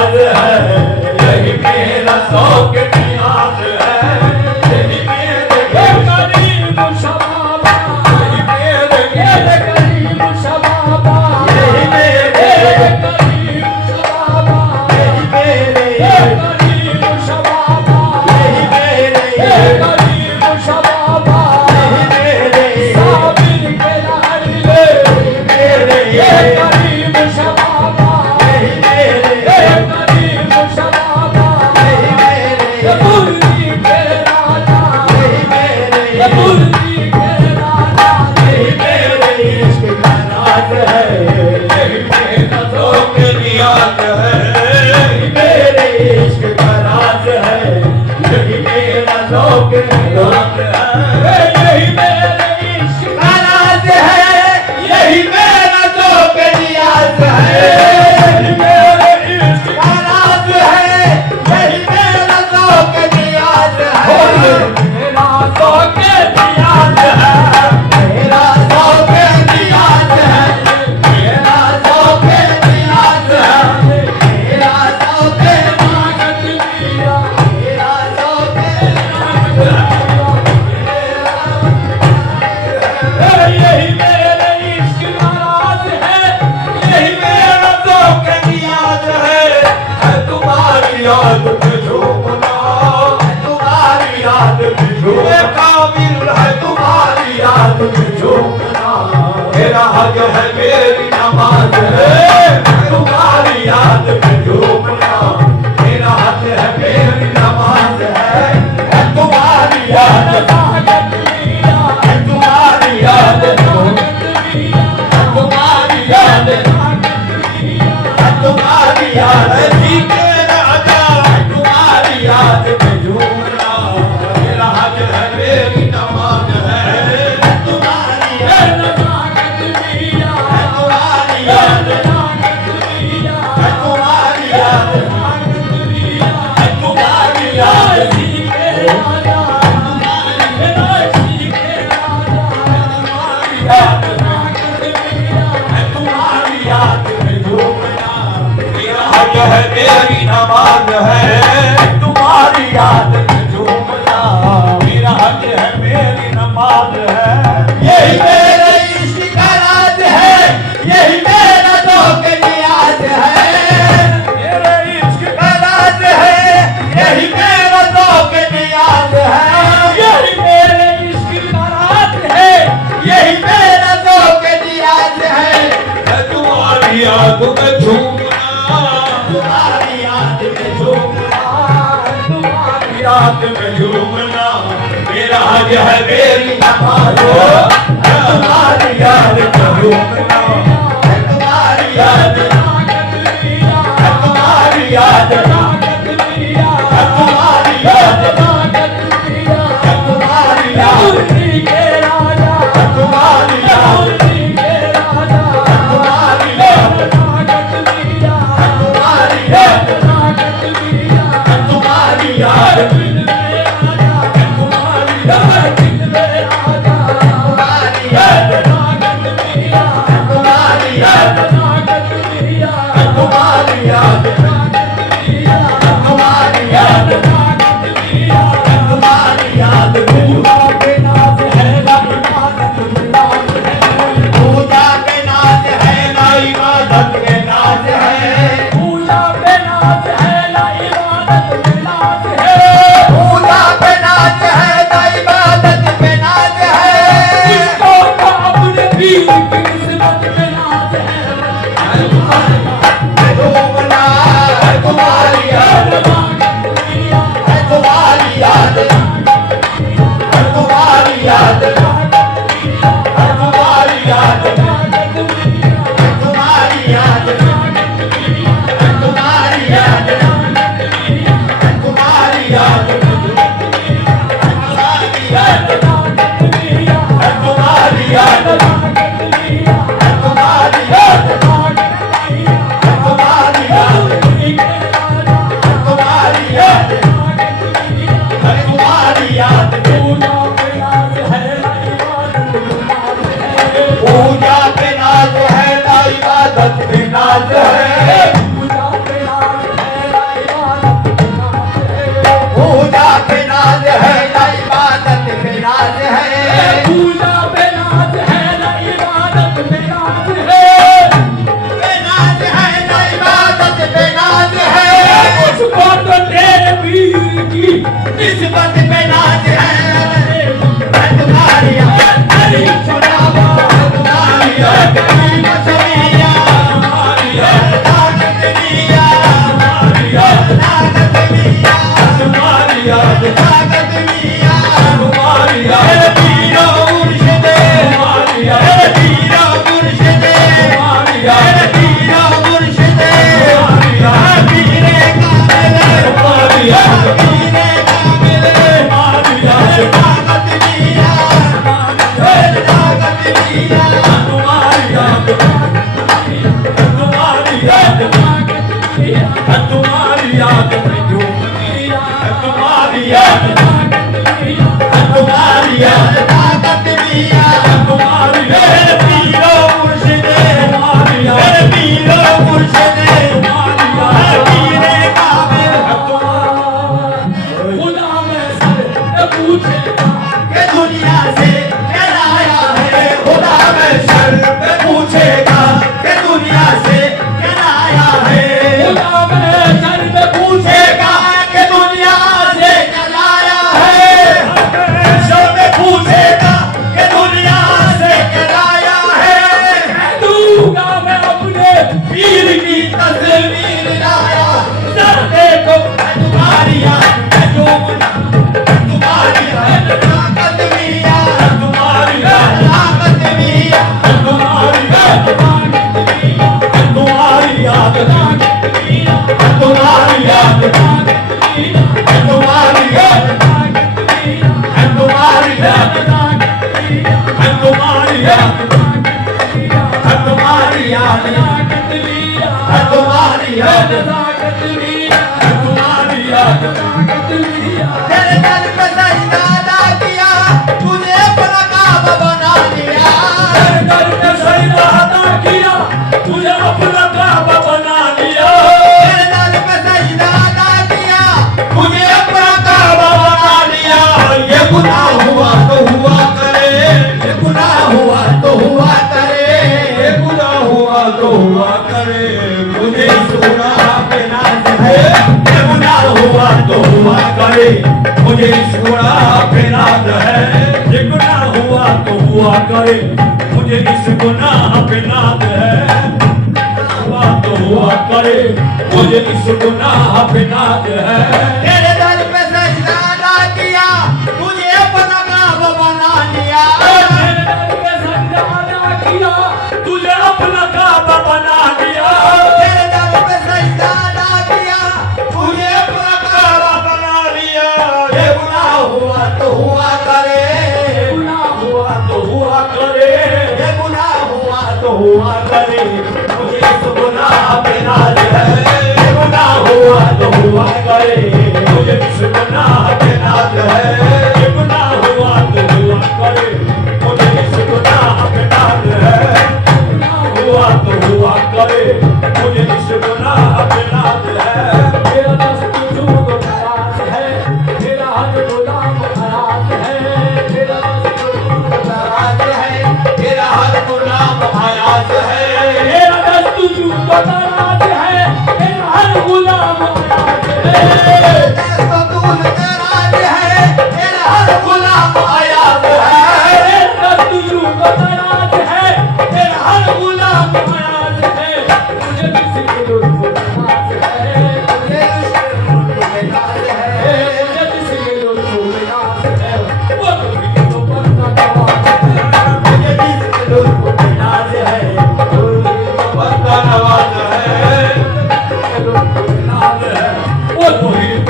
नाज है, यही मेरा शौक नियाज है, यही मेरे करीम शबाबा, यही मेरे करीम शबाबा, यही मेरे करीम शबाबा, यही मेरे करीम शबाबा, यही मेरे करीम शबाबा, यही मेरे साबिर के लाडले, मेरे करीम शबाबा, यही मेरे करीम शबाबा, यही मेरे मुर्दी के राजा, यही मेरे मुर्दी के राजा, यही मेरे इश्क का नाज है, यही मेरा शौक नियाज है, यही मेरे इश्क का नाज है, यही मेरा शौक नियाज है, यही मेरे इश्क का नाज है, यही मेरा शौक नियाज है, यही मेरे इश्क का नाज है, यही मेरा शौक नियाज है, मेरा शौक नियाज है, मेरा शौक नियाज है, मेरा शौक नियाज है, मेरा शौक मांगत लिया, मेरा शौक यही मेरे इश्क का राज है, यही मेरा शौक नियाज है तुम्हारी याद में झूमना, तुम्हारी याद में झूमे काबिल है, तुम्हारी याद में झूमना, मेरा हक है मेरी नमाज है, तुम्हारी याद में झूमना, मेरा हक है मेरी नमाज है, तुम्हारी याद ताकत लिया, तुम्हारी याद ताकत लिया, तुम्हारी याद ताकत लिया, तुम्हारी याद जी के राजा, तुम्हारी याद में झूमना, मेरा हक है मेरी नमाज है, तुम्हारी याद ताकत लिया, तुम्हारी याद ताकत लिया, तुम्हारी याद ताकत लिया, तुम्हारी याद जी के राजा, तुम्हारी जी के राजा, तुम्हारी याद ताकत लिया, तुम्हारी याद में झूमना, मेरा हक है मेरी नमाज है, तुम्हारी याद में झूमना, मेरा हक है मेरी नमाज है, यही मेरे इश्क का राज है, यही मेरा शौक नियाज है, मेरे इश्क का राज है, यही मेरा शौक नियाज है, यही मेरे इश्क का राज है, यही मेरा शौक नियाज है, तुम्हारी याद में झूमना, तुम्हारी याद में झूमना, तुम्हारी याद में झूमना, मेरा हक है मेरी नमाज, तुम्हारी याद में झूमना, तुम्हारी याद ताकत लिया, तुम्हारी याद ताकत लिया, तुम्हारी याद ताकत लिया, तुम्हारी याद मुर्दी के राजा, तुम्हारी याद मुर्दी के राजा, तुम्हारी याद ताकत लिया, तुम्हारी याद ताकत लिया, तुम्हारी याद दिल में आजा, तुम्हारी याद दिल में आजा, तुम्हारी याद ताकत लिया, तुम्हारी याद ताकत लिया, तुम्हारी याद ताकत लिया, तुम्हारी याद ताकत लिया, तुम्हारी याद पूजा के नाज है ना इबादत के नाज है, पूजा के नाज है ना इबादत के नाज है, पूजा के नाज है ना इबादत के नाज है, पूजा के नाज है ना इबादत के नाज है, जिसको अपने पीर की किस्मत के नाज है, तुम्हारी याद ताकत लिया, तुम्हारी याद, तुम्हारी याद, तुम्हारी याद, तुम्हारी याद, तुम्हारी याद, तुम्हारी याद, तुम्हारी याद, तुम्हारी याद, तुम्हारी याद, तुम्हारी याद, तुम्हारी याद, तुम्हारी याद, पूजा पे नाज है ना इबादत पे नाज है, पूजा पे नाज है तुम्हारी याद में तुम्हारी याद तुम्हारी याद ताकत दिया तुम्हारी पीरो मुर्शिदे तुम्हारी याद पीरो मुर्शिदे तुम्हारी याद पीरे काबिल खुदा में सर पूछेगा कि दुनिया से क्या लाया है खुदा में सर पे पूछेगा कि दुनिया से क्या लाया है खुदा में सर पे पूछेगा कि दुनिया से क्या लाया है सर पे पूछेगा कि दुनिया से क्या लाया है दूंगा मैं अपने पीर की तस्वीर लाया सर देखो तुम्हारी याद में जो तुम्हारी याद ताकत दिया तुम्हारी याद ताकत दिया तुम्हारी याद ताकत दिया तुम्हारी याद ताकत दिया तुम्हारी याद ताकत दिया तुम्हारी याद ताकत दिया तुम्हारी याद ताकत दिया तुम्हारी याद ताकत दिया तुम्हारी याद ताकत दिया तुम्हारी याद ताकत दिया तुम्हारी याद ताकत दिया तेरे दर पे सजदा अदा किया तूने अपना काबा बना लिया तेरे दर पे सजदा अदा किया तूने अपना काबा बना लिया तेरे दर पे सजदा अदा किया तूने अपना काबा बना लिया ये गुनाह हुआ तो हुआ करे ये गुनाह हुआ तो हुआ करे ये गुनाह हुआ तो हुआ करे मुझे इस गुनाह पे नाज है ये गुनाह हुआ तो हुआ करे मुझे इस गुनाह पे नाज है ये गुनाह हुआ तो हुआ करे मुझे इस गुनाह पे नाज है हुआ तो हुआ करे मुझे इस गुनाह पे नाज है तेरे दर पे सजदा अदा किया तुझे अपना काबा बना लिया तेरे दर पे सजदा अदा किया तुझे अपना काबा बना लिया तेरे दर पे सजदा अदा किया तुझे अपना काबा बना लिया ये गुनाह हुआ तो हुआ करे गुनाह हुआ तो हुआ करे ये गुनाह हुआ तो हुआ करे मुझे इस गुनाह पे नाज है ये गुनाह हुआ तो हुआ करे मुझे इस गुनाह पे नाज है ये गुनाह हुआ तो हुआ करे मुझे इस गुनाह पे नाज है गुनाह हुआ तो हुआ करे मुझे इस गुनाह पे नाज है मेरा दस्त जुग नाराज है मेरा हर गुलाम नाराज है मेरा दस्त जुग नाराज है मेरा हर गुलाम नाराज है मेरा दस्त जुग नाराज है मेरा हर गुलाम नाराज है दस्त जुग नाराज है मेरा हर गुलाम नाराज है दस्त जुग नाराज है मेरा हर गुलाम नाराज है मुझे किसी की लुत्फ नाज है मुझे किसी की लुत्फ नाज है मुझे किसी की लुत्फ नाज है वो तो बंदा नवाज है मुझे किसी की लुत्फ नाज है बंदा नवाज है लुत्फ नाज है वो तो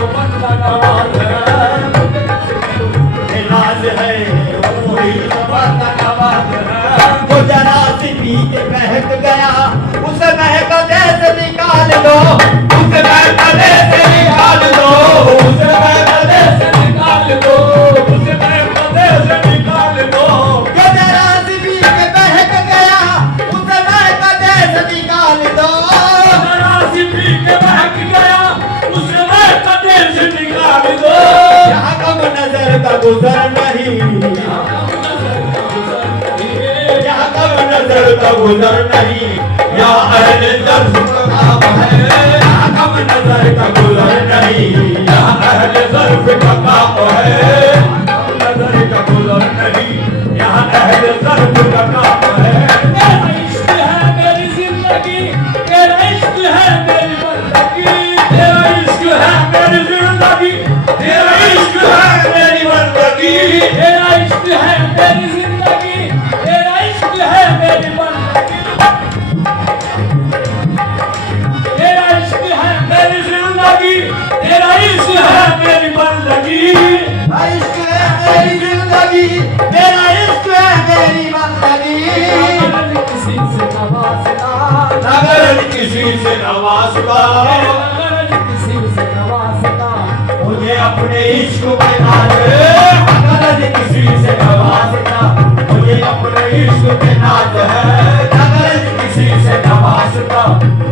बंदा नवाज है नाज है वो बंदा नवाज है वो जरा सी पी के बहक गया उसे महक देश निकाल दो उसे महक देश निकाल दो उसे महक देश निकाल दो उसे महक देश निकाल दो जो जरा सी पी के बहक गया उसे महक देश निकाल दो जरा सी पी के बहक गया उसे महक देश निकाल दो यहाँ कब नजर का गुजर नहीं यहाँ कब नजर का गुजर नहीं यहाँ अहले दर्द का काम है यहाँ कब नजर का गुजर नहीं यहाँ अहले दर्द का काम है नजर का गुजर नहीं यहाँ अहले दर्द का काम है तेरा इश्क है मेरी जिंदगी तेरा इश्क है मेरी बंदगी तेरा इश्क है मेरी जिंदगी तेरा इश्क है मेरी बंदगी तेरा इश्क है मेरी जिंदगी तेरा इश्क है मेरी बंदगी तेरा इश्क है मेरी जिंदगी तेरा इश्क है मेरी बंदगी इश्क है मेरी जिंदगी तेरा इश्क है मेरी बंदगी किसी से नवाजना अगर किसी से नवाजना नवाजता, अगर किसी से नवाजता, मुझे अपने इश्क में नाज है। अगर किसी से नवाजता, मुझे अपने इश्क में नाज है। अगर किसी से नवाजता,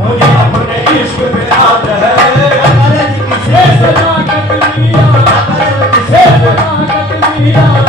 मुझे अपने इश्क में नाज है। अगर किसी से सदाकत मिया, अगर किसी से सदाकत मिया